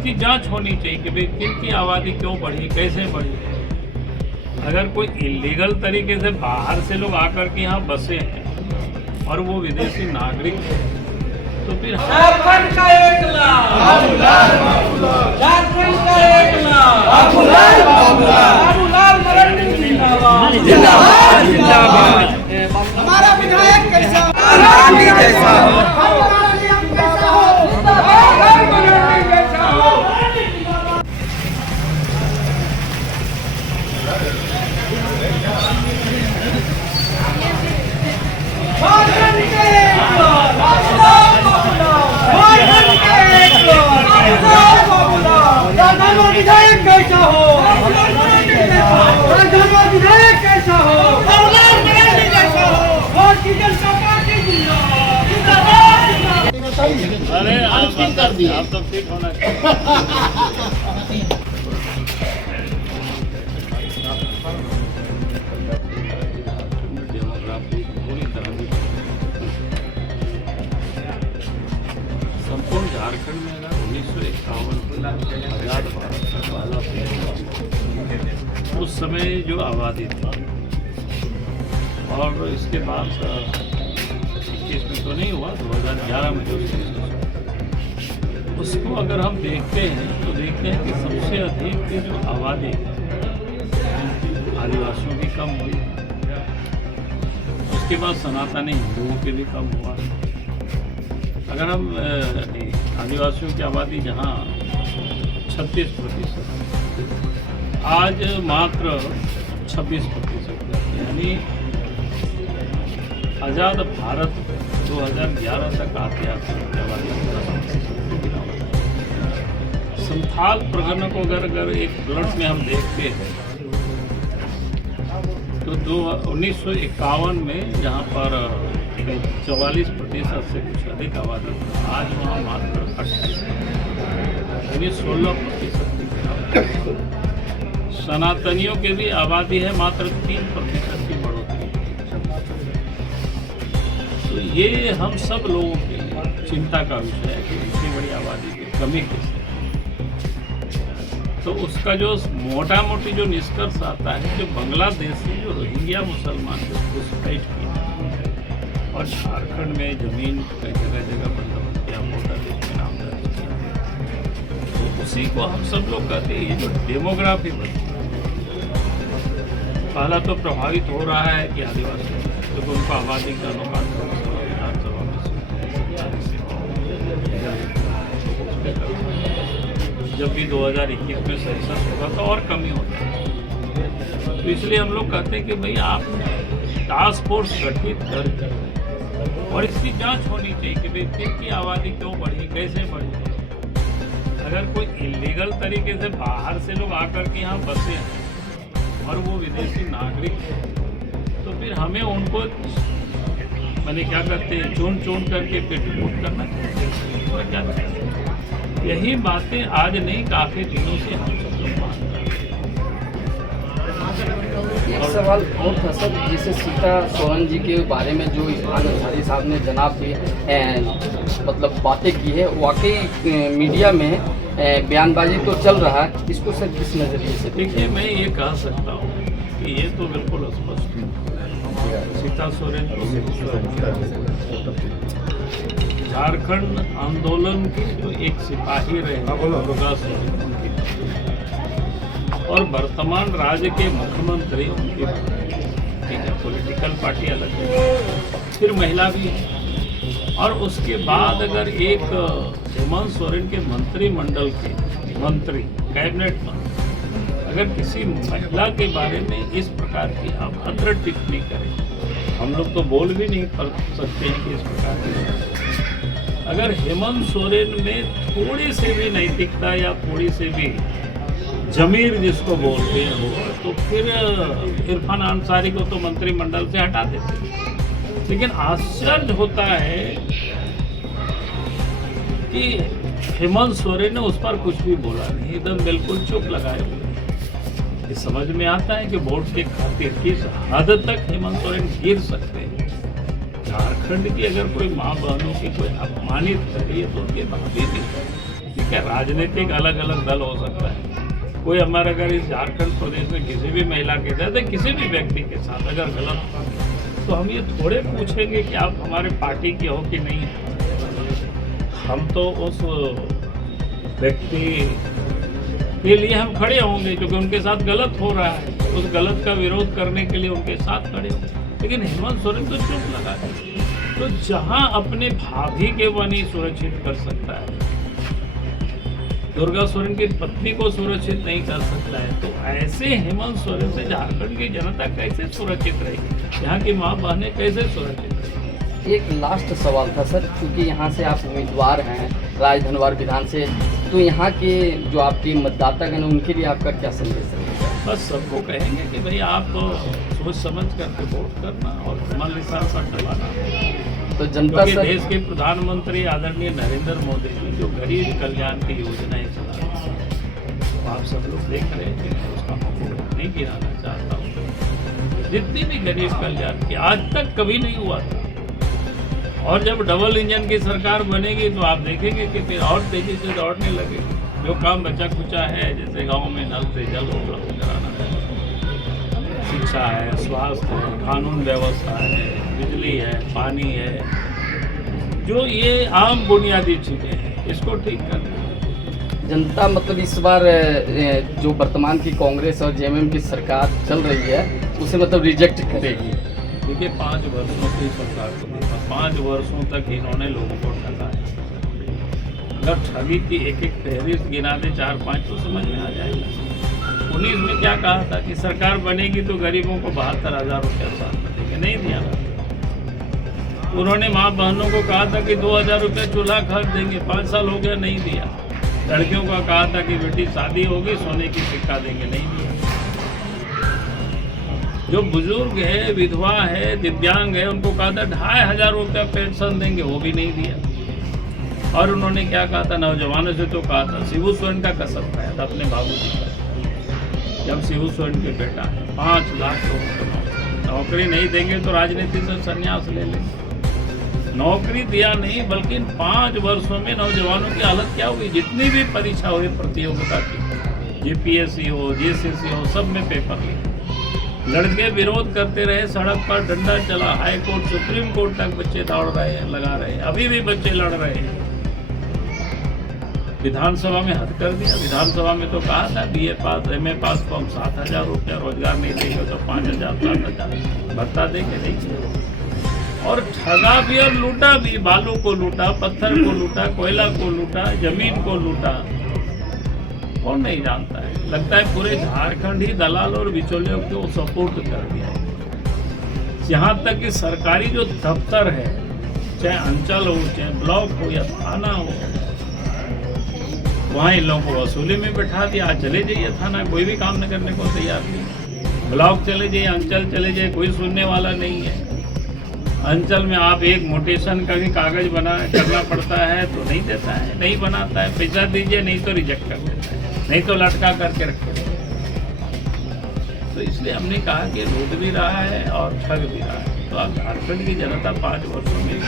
इसकी जांच होनी चाहिए कि भाई किन की आबादी क्यों बढ़ी, कैसे बढ़ी। अगर कोई इलीगल तरीके से बाहर से लोग आकर के यहाँ बसे हैं और वो विदेशी नागरिक हैं, तो फिर झारखंड का एक लाख, झारखंड का एक लाख, बाबूलाल मरांडी जिंदाबाद, जिंदाबाद जिंदाबाद। हमारा विधायक कैसा मरांडी जैसा हो, विधायक कैसा हो, विधायक कैसा हो, भारतीय जनता पार्टी जिंदाबाद। अरे आप तो फिट होना चाहिए। डेमोग्राफी पूरी तरह से संपूर्ण झारखंड में अगर 1951 आजाद भारत का पहला उस समय जो आबादी थी और इसके बाद 21 में तो नहीं हुआ, 2011 में जो उसको अगर हम देखते हैं तो देखते हैं कि सबसे अधिक की जो आबादी आदिवासियों की कम हुई, उसके बाद सनातनी हिंदुओं की भी कम हुआ। अगर हम आदिवासियों की आबादी जहाँ 36%, आज मात्र 26%, यानी आज़ाद भारत 2011 तक आते आते संथाल प्रगणना को अगर एक ब्लड में हम देखते हैं तो 1951 में जहाँ पर 44% से कुछ अधिक आबादी, आज वहाँ मात्र 28, यानी 16%। सनातनियों की भी आबादी है मात्र 3% की बढ़ोतरी। तो ये हम सब लोगों की चिंता का विषय है कि इतनी बड़ी आबादी की कमी कैसे। तो उसका जो मोटा मोटी जो निष्कर्ष आता है कि बांग्लादेशी जो रोहिंग्या मुसलमान घुसपैठ की और झारखंड में जमीन कई जगह जगह बंदोबस्त किया, वोटर लिस्ट में नाम दर्ज किया, तो उसी को हम सब लोग कहते हैं ये जो डेमोग्राफी बढ़ी। पहला तो प्रभावित हो रहा है कि आदिवासी, तो उनको आबादी का अनुपात विधानसभा में जब भी 2021 में सेंसस होगा तो और कमी होता है। तो इसलिए हम लोग कहते हैं कि भाई आप टास्क फोर्स गठित कर और इसकी जांच होनी चाहिए कि भाई किन की आबादी क्यों बढ़ी, कैसे बढ़ी। अगर कोई इलीगल तरीके से बाहर से लोग आकर के यहाँ बसे हैं और वो विदेशी नागरिक हैं, तो फिर हमें उनको मैंने क्या करते हैं चुन चुन करके फिर रिपोर्ट करना चाहिए। यही बातें आज नहीं काफी दिनों से हम सब लोग मान रहे हैं। एक सवाल और था सर, जैसे सीता सोरेन जी के बारे में जो इरफान अंसारी साहब ने जनाब की मतलब बातें की है, वाकई मीडिया में बयानबाजी तो चल रहा है, इसको सर किस नज़रिए से? देखिए, मैं ये कह सकता हूँ कि ये तो बिल्कुल स्पष्ट है। सीता सोरेन झारखंड आंदोलन के जो एक सिपाही रहे और वर्तमान राज्य के मुख्यमंत्री, उनकी पॉलिटिकल पार्टी अलग है, फिर महिला भी है। और उसके बाद अगर एक हेमंत सोरेन के मंत्रिमंडल के मंत्री, कैबिनेट मंत्री अगर किसी महिला के बारे में इस प्रकार की अभद्र टिप्पणी करें, हम लोग तो बोल भी नहीं कर सकते हैं कि इस प्रकार की। अगर हेमंत सोरेन में थोड़ी सी भी नैतिकता या थोड़ी सी भी जमीर जिसको बोलते हैं वो, तो फिर इरफान अंसारी को तो मंत्रिमंडल से हटा देते। लेकिन आश्चर्य होता है कि हेमंत सोरेन ने उस पर कुछ भी बोला नहीं, एकदम बिल्कुल चुप लगाए हुए। ये समझ में आता है कि वोट के खातिर किस हद तक हेमंत सोरेन गिर सकते हैं। झारखंड की अगर कोई माँ बहनों की कोई अपमानित करिए तो उनके भाभी भी है, राजनीतिक अलग अलग दल हो सकता है। कोई हमारा अगर इस झारखंड प्रदेश में किसी भी महिला के साथ या किसी भी व्यक्ति के साथ अगर गलत, तो हम ये थोड़े पूछेंगे कि आप हमारे पार्टी के हो कि नहीं। हम तो उस व्यक्ति के लिए हम खड़े होंगे क्योंकि उनके साथ गलत हो रहा है, उस गलत का विरोध करने के लिए उनके साथ खड़े होंगे। लेकिन हेमंत सोरेन तो चुप लगा है। तो जहां अपने भाभी के वो नहीं सुरक्षित कर सकता है, दुर्गा सोरेन की पत्नी को सुरक्षित नहीं कर सकता है, तो ऐसे हेमंत सोरेन से झारखंड की जनता कैसे सुरक्षित रहेगी, यहाँ की माँ बहनें कैसे सुरक्षित रहेगी। एक लास्ट सवाल था सर, क्योंकि यहाँ से आप उम्मीदवार हैं राजधनवार विधान से, तो यहाँ के जो आपके मतदातागण हैं उनके लिए आपका क्या संदेश है? बस सबको कहेंगे कि भाई आप सोच समझ करके वोट करना और मन निशान पर दबाना। तो जनता क्योंकि सर, देश के प्रधानमंत्री आदरणीय नरेंद्र मोदी जी जो गरीब कल्याण की योजनाएं चला रहे हैं, तो आप सब लोग देख रहे हैं कि मैं उसका वोट नहीं गिराना चाहता हूँ। जितनी भी गरीब कल्याण की आज तक कभी नहीं हुआ था, और जब डबल इंजन की सरकार बनेगी तो आप देखेंगे कि फिर और तेजी से दौड़ने लगेगी। जो काम बचा खुचा है, जैसे गांव में नल से जल उपलब्ध कराना है, शिक्षा है, स्वास्थ्य है, कानून व्यवस्था है, बिजली है, पानी है, जो ये आम बुनियादी चीज़ें हैं, इसको ठीक करना है। जनता मतलब इस बार जो वर्तमान की कांग्रेस और जेएमएम की सरकार चल रही है उसे मतलब रिजेक्ट करेगी। देखिए 5 वर्षों से सरकार को देखा, 5 वर्षों तक इन्होंने लोगों को ठगा है। अगर ठगी की एक एक फहरिस्त गिना दे 4-5 तो समझ में आ जाएगा। 19 में क्या कहा था कि सरकार बनेगी तो गरीबों को 72,000 रुपया साल में देंगे, नहीं दिया ना। उन्होंने माँ बहनों को कहा था कि 2,000 रुपया चूल्हा खर्च देंगे, 5 साल हो गया, नहीं दिया। लड़कियों का कहा था कि बेटी शादी होगी सोने की सिक्का देंगे, नहीं दिया। जो बुजुर्ग है, विधवा है, दिव्यांग है, उनको कहा था 2,500 रुपया पेंशन देंगे, वो भी नहीं दिया। और उन्होंने क्या कहा था, नौजवानों से तो कहा था, शिबू सोरेन का कसम खाया था अपने बाबूजी का, जब शिबू सोरेन के बेटा है 5 लाख लोगों को नौकरी नहीं देंगे तो राजनीति से संन्यास ले लेंगे। नौकरी दिया नहीं, बल्कि 5 वर्षों में नौजवानों की हालत क्या हुई। जितनी भी परीक्षा हुई प्रतियोगिता की, जीपीएससी हो, जीसीसी हो, सब में पेपर लिए। लड़के विरोध करते रहे, सड़क पर डंडा चला, हाई कोर्ट सुप्रीम कोर्ट तक बच्चे दौड़ रहे हैं, लगा रहे हैं, अभी भी बच्चे लड़ रहे हैं। विधानसभा में हद कर दिया। विधानसभा में तो कहा था बीए पास, एमए पास को हम 7,000 रुपया रोजगार नहीं देंगे तो 5,000 7,000 भत्ता देंगे, नहीं किया। और ठगा भी और लूटा भी, बालू को लूटा, पत्थर को लूटा, कोयला को लूटा, जमीन को लूटा, कौन नहीं जानता है। लगता है पूरे झारखंड ही दलाल और बिचौलियों को सपोर्ट कर दिया है। यहाँ तक कि सरकारी जो दफ्तर है, चाहे अंचल हो, चाहे ब्लॉक हो या थाना हो, वहाँ इन लोगों को वसूली में बैठा दिया। चले जाइए थाना, कोई भी काम न करने को तैयार नहीं। ब्लॉक चले जाइए, अंचल चले जाइए, कोई सुनने वाला नहीं है। अंचल में आप एक मोटेशन का भी कागज करना पड़ता है तो नहीं देता है, नहीं बनाता है, पैसा दीजिए नहीं तो रिजेक्ट कर देता है, नहीं तो लटका करके रखे। तो इसलिए हमने कहा कि लूट भी रहा है और ठग भी रहा है। तो अब झारखंड की जनता 5 वर्षों में